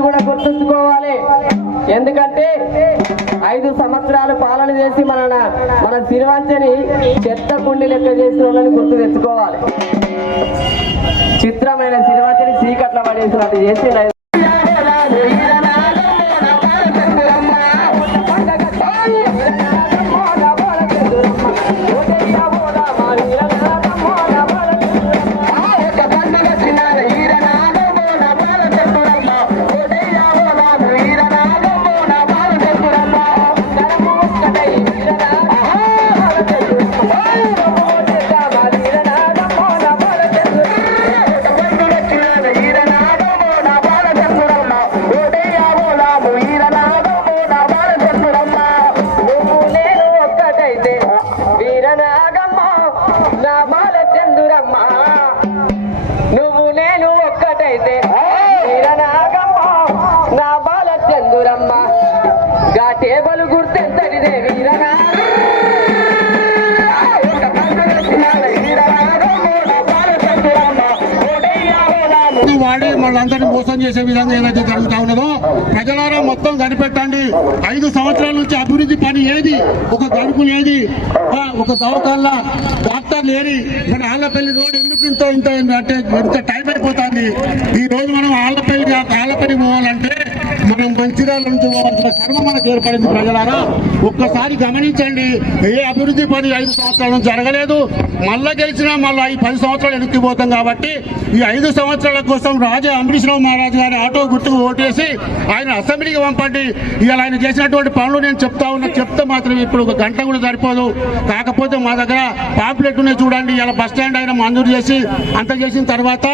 పిల్లలందరూ కూడా గుర్తుంచుకోవాలి. ఎందుకంటే ఐదు సంవత్సరాలు పాలన చేసి మన మన సిరివంచని చెత్త కుండి లెక్క చేసిన వాళ్ళని గుర్తు తెచ్చుకోవాలి. చిత్రమైన సిరివంచని చీకట్ల పడేసినట్టు చేసి desde వాళ్ళందరినీ మోసం చేసే విధంగా ఏదైతే జరుగుతా ఉన్నదో ప్రజలారా మొత్తం కనిపెట్టండి. ఐదు సంవత్సరాల నుంచి అభివృద్ధి పని ఏది? ఒక గడుపు ఏది ఒక దవాఖాన డాక్టర్ లేని మన ఆళ్ళపల్లి రోడ్ ఎందుకు ఇంత ఇంత అంటే ఎంత టైం అయిపోతుంది? ఈ రోజు మనం ఆళ్ళపల్లి ఆళ్ళపల్లి పోవాలంటే మనం మంచిర్యాల నుంచి పోవాల్సిన కర్మ మనకు ఏర్పడింది ప్రజలారా. ఒక్కసారి గమనించండి ఏ అభివృద్ధి పని ఐదు సంవత్సరాల నుంచి జరగలేదు. మళ్ళా గెలిచినా మళ్ళీ ఈ పది సంవత్సరాలు వెనక్కిపోతాం కాబట్టి ఈ ఐదు సంవత్సరాల కోసం రాజా అంబరీశ్రావు మహారాజు గారి ఆటో గుర్తుకు ఓటేసి ఆయన అసెంబ్లీకి పంపండి. ఇవాళ ఆయన చేసినటువంటి పనులు నేను చెప్తా ఉన్నా చెప్తే మాత్రం ఇప్పుడు ఒక గంట కూడా సరిపోదు. కాకపోతే మా దగ్గర పాంప్లెట్ ఉన్నాయి చూడండి. ఇలా బస్ స్టాండ్ ఆయన మంజూరు చేసి అంత చేసిన తర్వాత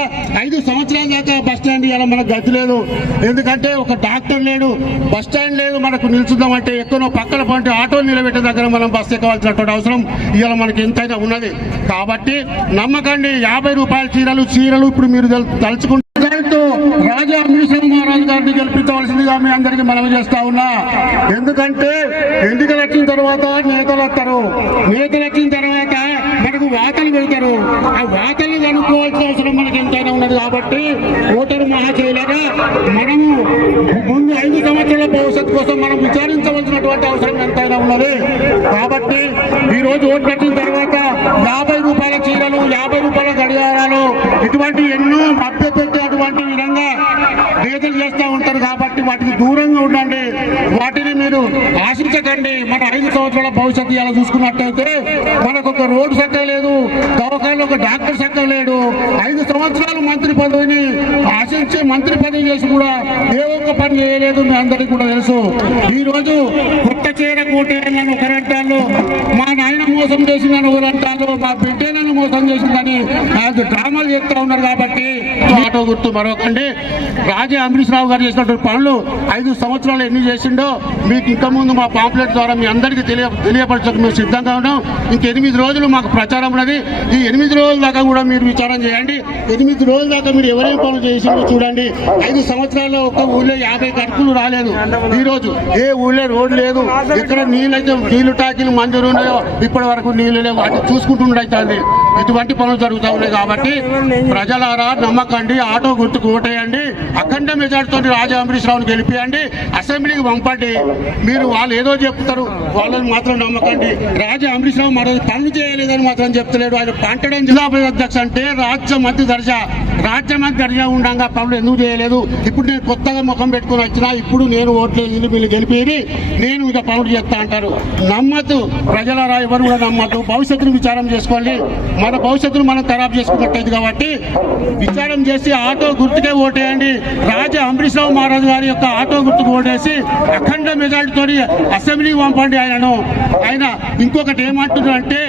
ఐదు సంవత్సరాల దాకా బస్ స్టాండ్ ఇలా మనకు గతి లేదు. ఎందుకంటే ఒక డాక్టర్ లేడు బస్ స్టాండ్ లేదు మనకు నిల్చుందామంటే ఎక్కడో పక్కన పంటే ఆటో నిలబెట్టే దగ్గర మనం బస్ ఎక్కవలసినటువంటి అవసరం ఇవాళ మనకి ఎంతైనా ఉన్నది. కాబట్టి నమ్మకండి యాభై రూపాయల చీరలు చీరలు ఇప్పుడు మీరు తెల్- తలుచుకుంటే రిజల్ట్ రాజా అంబరీశ్వర మహారాజు గారిని గెలిపించవలసిందిగా మీ అందరికీ మనవి చేస్తా ఉన్నా. ఎందుకంటే ఎన్నికలు వచ్చిన తర్వాత నేతలు వస్తారు. నేతలు వచ్చిన తర్వాత మనకు వాతలు పెడతారు. ఆ వాతలు కనుక్కోవాల్సిన అవసరం మనకి ఎంతైనా ఉన్నది కాబట్టి ఓటరు మహాశైలగా మనము ముందు ఐదు సంవత్సరాల భవిష్యత్తు కోసం మనం విచారించవలసినటువంటి అవసరం ఎంతైనా ఉన్నది. కాబట్టి ఈ రోజు ఓటు పెట్టిన తర్వాత యాభై రూపాయల చీరలు యాభై రూపాయల గడియారాలు ఇటువంటి ఎన్నో మభ్య పెట్టేటువంటి విధంగా నేతలు చేస్తూ ఉంటారు కాబట్టి వాటికి దూరంగా ఉండండి. వాటిని మీరు ఆశించకండి. మన ఐదు సంవత్సరాల భవిష్యత్తు ఇలా చూసుకున్నట్టయితే మనకు ఒక రోడ్డు సంఖ్య లేదు దవాఖానలో ఒక డాక్టర్ సంఖ్య లేడు ఐదు సంవత్సరాలు మంత్రి పదవిని ఆశించి మంత్రి పదవి చేసి కూడా ఏ ఒక్క పని చేయలేదు మీ అందరికీ కూడా తెలుసు. ఈ రోజు కొత్త చీర కోటేనని ఒకరంటారు. మా మోసం చేసిందని ఊరంటారు మా బిడ్డలను మోసం చేసిందని అది డ్రామాలు చేస్తూ ఉన్నారు కాబట్టి ఆటో గుర్తు మరొకండి రాజా అంబరీష్ రావు గారు చేసినటువంటి పనులు ఐదు సంవత్సరాలు ఎన్ని చేసిండో మీకు ఇంకా ముందు మా పాంప్లెట్ ద్వారా మీ అందరికీ తెలియ తెలియపరచకు మేము సిద్ధంగా ఉన్నాం. ఇంక ఎనిమిది రోజులు మాకు ప్రచారం ఉన్నది. ఈ ఎనిమిది రోజుల దాకా కూడా మీరు విచారం చేయండి. ఎనిమిది రోజుల దాకా మీరు ఎవరేం పనులు చేసిందో చూడండి. ఐదు సంవత్సరాల్లో ఒక్క ఊళ్ళో యాభై గడుపులు రాలేదు. ఈ రోజు ఏ ఊళ్ళో రోడ్డు లేదు. ఇక్కడ నీళ్ళైతే నీళ్ళు టాకీలు మంజూరు ఉన్నాయో ఇప్పటి వరకు నీళ్ళు లేవు. అది చూసుకుంటుండైతుంది. ఇటువంటి పనులు జరుగుతూ ఉన్నాయి కాబట్టి ప్రజలారా నమ్మకండి. ఆటో గుర్తుకు ఓటేయండి. అఖండ మెజార్టీతో రాజా అంబరీష్ రావుని గెలిపియండి. అసెంబ్లీకి పంపండి. మీరు వాళ్ళు ఏదో చెప్తారు. వాళ్ళని మాత్రం నమ్మకండి. రాజా అంబరీష్ రావు మరో పనులు చేయలేదని మాత్రం చెప్తలేడు. ఆయన పంటడం జిల్లా అధ్యక్ష అంటే రాజ్య మంత్రి దర్జా. రాజ్య మంత్రి దర్జా ఉండగా పనులు ఎందుకు చేయలేదు? ఇప్పుడు నేను కొత్తగా ముఖం పెట్టుకుని వచ్చినా ఇప్పుడు నేను ఓట్లు వీళ్ళు గెలిపేది నేను ఇక పనులు చేస్తా అంటారు. నమ్మద్దు. ప్రజల ఎవరు కూడా నమ్మద్దు భవిష్యత్తును విచారం చేసుకోండి. మన భవిష్యత్తును మనం ఖరాబ్ చేసుకున్నట్టయితే కాబట్టి విచారం చేసి ఆటో గుర్తుకే ఓటేయండి. రాజా అంబరీష్ రావు మహారాజు గారి యొక్క ఆటో గుర్తుకు ఓటేసి అఖండ మెజార్టీతో అసెంబ్లీ పంపండి ఆయనను. ఆయన ఇంకొకటి ఏమంటున్నారు అంటే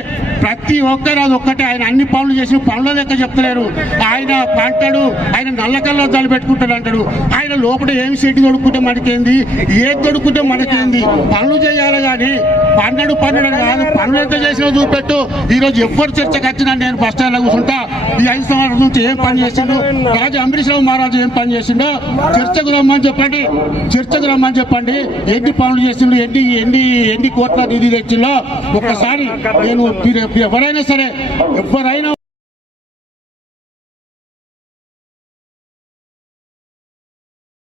ప్రతి ఒక్కరు అది ఒక్కటే. ఆయన అన్ని పనులు చేసి పనుల లెక్క చెప్తలేరు. ఆయన అంటాడు ఆయన నల్లకల్లో అద్దాలు పెట్టుకుంటాడు అంటాడు. ఆయన లోపల ఏమి సెట్ దొడుకుంటే మనకేంది? ఏది దొడుకుంటే మనకేంది? పనులు చేయాలి కానీ పన్నెండు పన్నెండు అని కాదు పనులు ఎంత చేసినా చూపెట్టు. ఈరోజు ఎవరు చర్చకు వచ్చినా నేను ఫస్ట్ స్టాండ్లో కూర్చుంటా. ఈ ఐదు సంవత్సరాల నుంచి ఏం పని చేసిండు? రాజు అంబరీష్ రావు మహారాజు ఏం పని చేసిండో? చర్చకు రమ్మని చెప్పండి. చర్చకు రమ్మని చెప్పండి. ఎన్ని పనులు చేసిండు? ఎన్ని ఎన్ని ఎన్ని కోట్ల నిధి తెచ్చిందో ఒక్కసారి నేను ఎవరైనా సరే ఎవరైనా